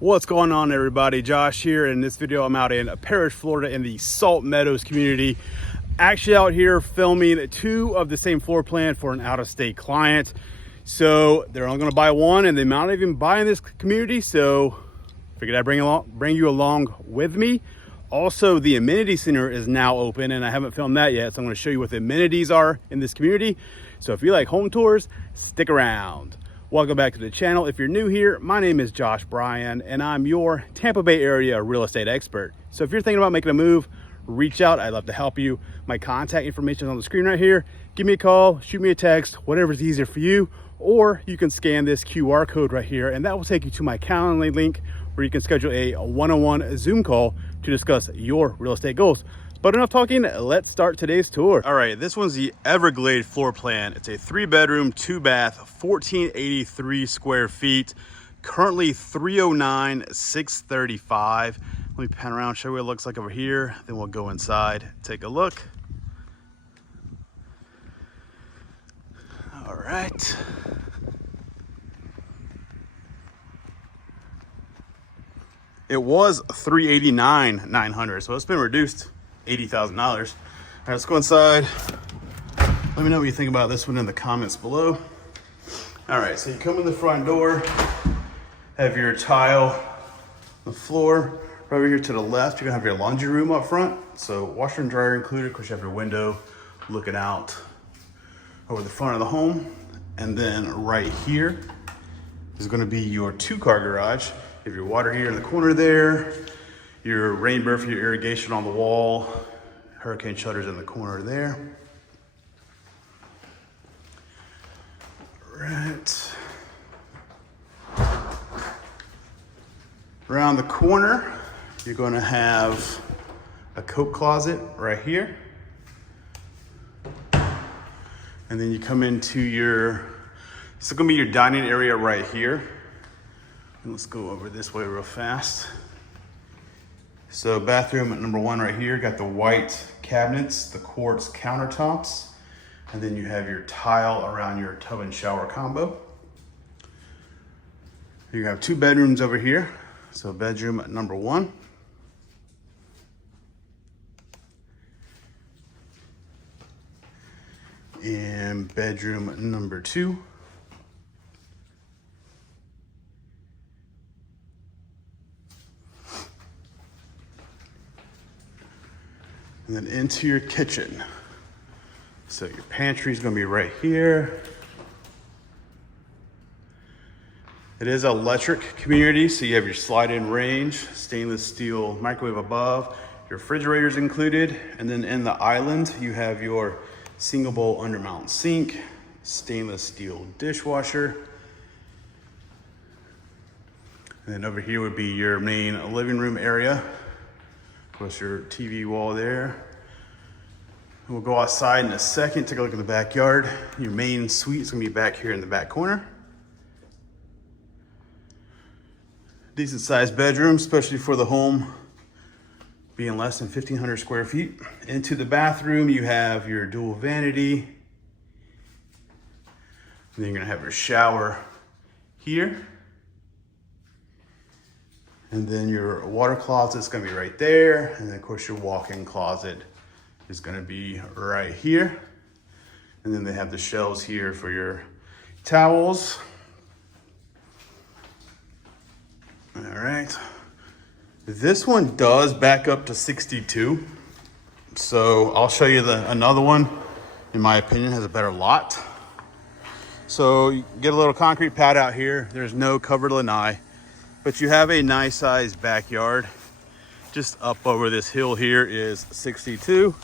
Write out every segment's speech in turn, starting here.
What's going on, everybody? Josh here. In this video, I'm out in Parrish, Florida in the Salt Meadows community. Actually out here filming two of the same floor plan for an out-of-state client. So they're only going to buy one and they might not even buy in this community. So figured I'd bring you along with me. Also, the amenity center is now open and I haven't filmed that yet. So I'm going to show you what the amenities are in this community. So if you like home tours, stick around. Welcome back to the channel. If you're new here, my name is Josh Bryan and I'm your Tampa Bay area real estate expert. So if you're thinking about making a move, reach out. I'd love to help you. My contact information is on the screen right here. Give me a call, shoot me a text, whatever's easier for you, or you can scan this QR code right here and that will take you to my Calendly link where you can schedule a one-on-one Zoom call to discuss your real estate goals. But enough talking, let's start today's tour. All right, this one's the Everglade floor plan. It's a 3-bedroom, 2-bath, 1483 square feet. Currently 309, 635. Let me pan around, show you what it looks like over here. Then we'll go inside, take a look. All right. It was $389,900, so it's been reduced $80,000. All right, let's go inside. Let me know what you think about this one in the comments below. All right, so you come in the front door, have your tile on the floor. Right over here to the left, you're gonna have your laundry room up front. So washer and dryer included. Of course, you have your window looking out over the front of the home. And then right here is gonna be your 2-car garage. You have your water here in the corner there, your rain barrel for your irrigation on the wall, hurricane shutters in the corner there. Right. Around the corner, you're going to have a coat closet right here. And then you come into this is going to be your dining area right here. And let's go over this way real fast. So bathroom at number 1 right here, got the white cabinets, the quartz countertops, and then you have your tile around your tub and shower combo. You have 2 bedrooms over here. So bedroom at number 1. And bedroom number 2. And then into your kitchen. So your pantry is going to be right here. It is an electric community, so you have your slide-in range, stainless steel microwave above, your refrigerator's included, and then in the island you have your single bowl undermount sink, stainless steel dishwasher. And then over here would be your main living room area. Of course, your TV wall there. We'll go outside in a second, take a look in the backyard. Your main suite is gonna be back here in the back corner. Decent sized bedroom, especially for the home being less than 1,500 square feet. Into the bathroom, you have your dual vanity. And then you're gonna have your shower here. And then your water closet is gonna be right there. And then of course your walk-in closet is gonna be right here. And then they have the shelves here for your towels. All right. This one does back up to 62. So I'll show you another one, in my opinion, has a better lot. So you get a little concrete pad out here. There's no covered lanai, but you have a nice sized backyard. Just up over this hill here is 62.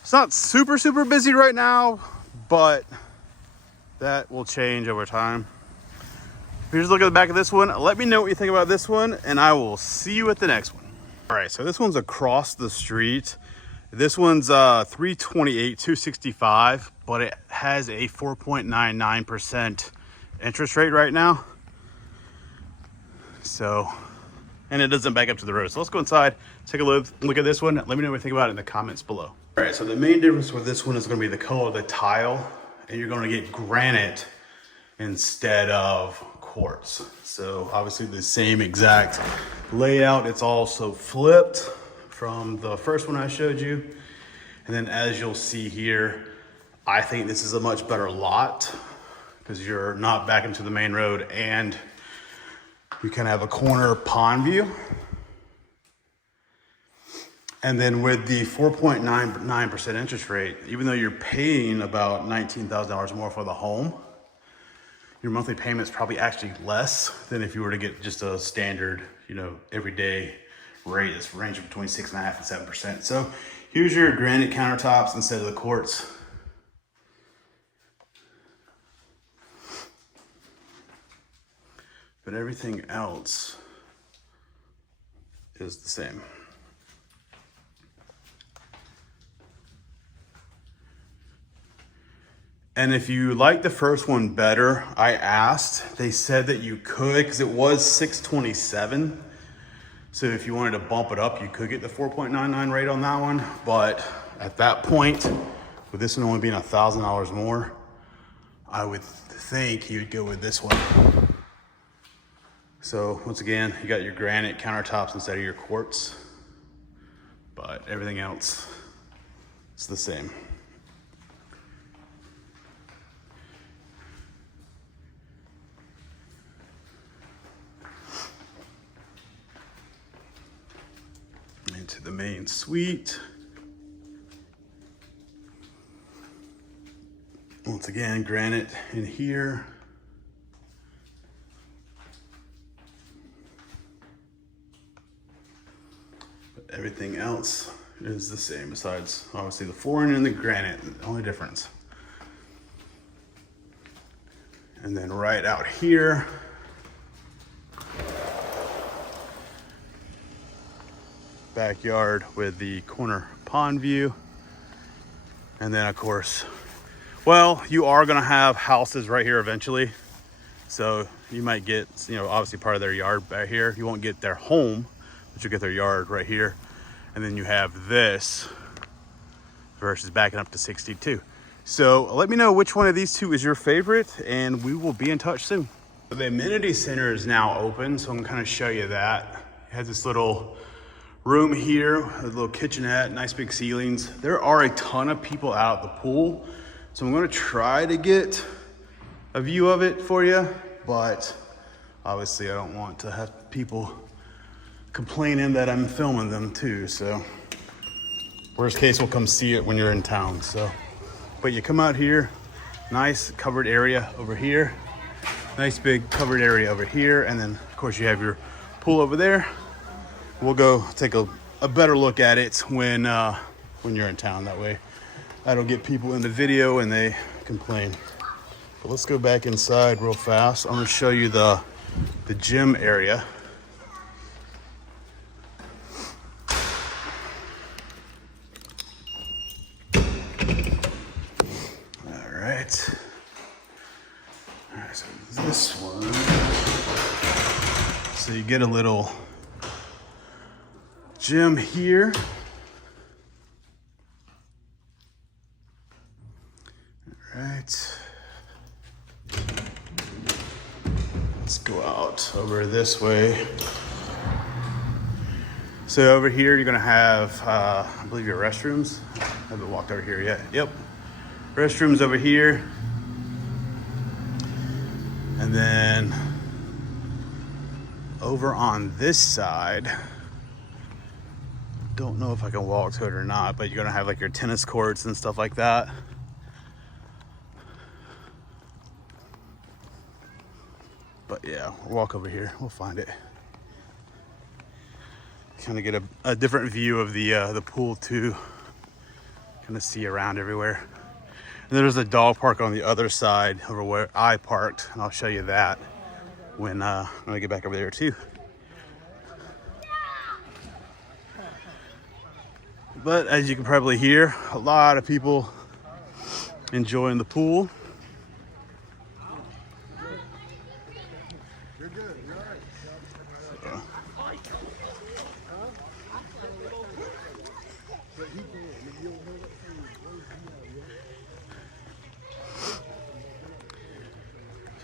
It's not super busy right now, but that will change over time. Here's a look at the back of this one. Let me know what you think about this one, and I will see you at the next one. All right, so this one's across the street. This one's 328, 265, but it has a 4.99% interest rate right now. So, and it doesn't back up to the road. So let's go inside, take a look at this one. Let me know what you think about it in the comments below. All right, so the main difference with this one is gonna be the color of the tile, and you're gonna get granite instead of courts. So obviously the same exact layout. It's also flipped from the first one I showed you. And then as you'll see here, I think this is a much better lot because you're not back into the main road and you kind of have a corner pond view. And then with the 4.99% interest rate, even though you're paying about $19,000 more for the home, your monthly payment is probably actually less than if you were to get just a standard, everyday rate that's ranging between 6.5% and 7%. So here's your granite countertops instead of the quartz. But everything else is the same. And if you like the first one better, I asked, they said that you could, because it was $627. So if you wanted to bump it up, you could get the 4.99 rate on that one. But at that point, with this one only being $1,000 more, I would think you'd go with this one. So once again, you got your granite countertops instead of your quartz, but everything else is the same. Into the main suite. Once again, granite in here. But everything else is the same besides obviously the flooring and the granite, the only difference. And then right out here, backyard with the corner pond view. And then of course, well, you are gonna have houses right here eventually. So you might get, obviously part of their yard back here. You won't get their home, but you'll get their yard right here. And then you have this versus backing up to 62. So let me know which one of these two is your favorite and we will be in touch soon. The amenity center is now open, so I'm gonna show you that. It has this little room here, a little kitchenette, nice big ceilings. There are a ton of people out at the pool, so I'm gonna try to get a view of it for you, but obviously I don't want to have people complaining that I'm filming them too, so worst case, we'll come see it when you're in town. So, but you come out here, nice covered area over here, nice big covered area over here, and then of course you have your pool over there. We'll go take a better look at it when you're in town. That way I don't get people in the video and they complain. But let's go back inside real fast. I'm gonna show you the gym area. All right, so this one. So you get a little gym here. All right. Let's go out over this way. So over here, you're gonna have, I believe your restrooms. I haven't walked over here yet. Yep. Restrooms over here. And then over on this side, don't know if I can walk to it or not, but you're gonna have like your tennis courts and stuff like that. But yeah, we'll walk over here, we'll find it. Kind of get a different view of the pool too. Kind of see around everywhere. And there's a dog park on the other side over where I parked, and I'll show you that when I get back over there too. But as you can probably hear, a lot of people enjoying the pool. You're good. You're all right.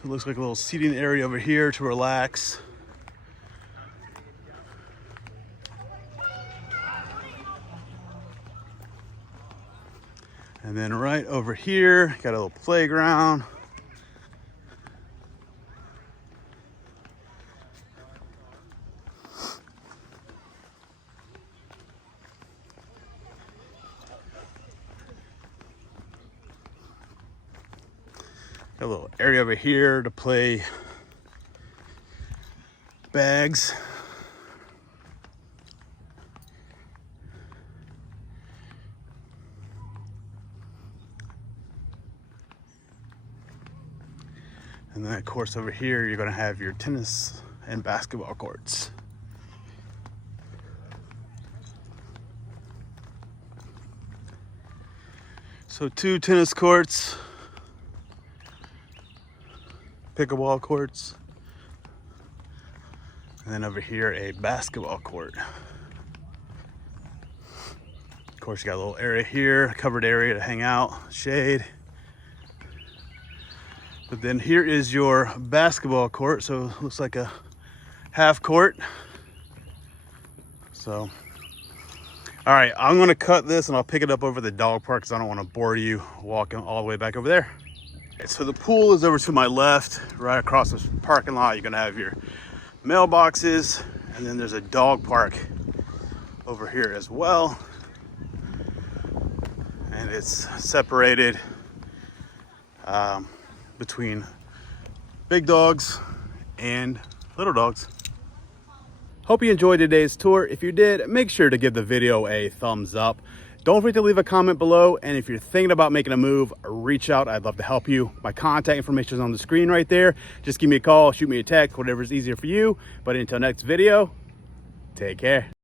It looks like a little seating area over here to relax. And then right over here, got a little playground. Got a little area over here to play bags. And then of course over here, you're gonna have your tennis and basketball courts. So 2 tennis courts, pickleball courts, and then over here a basketball court. Of course, you got a little area here, a covered area to hang out, shade. But then here is your basketball court, so it looks like a half court. So, all right, I'm gonna cut this and I'll pick it up over the dog park because I don't want to bore you walking all the way back over there. So the pool is over to my left, right across this parking lot. You're gonna have your mailboxes, and then there's a dog park over here as well. And it's separated between big dogs and little dogs. Hope you enjoyed today's tour. If you did, make sure to give the video a thumbs up. Don't forget to leave a comment below, and if you're thinking about making a move, reach out. I'd love to help you. My contact information is on the screen right there. Just give me a call, shoot me a text, whatever's easier for you. But until next video, take care.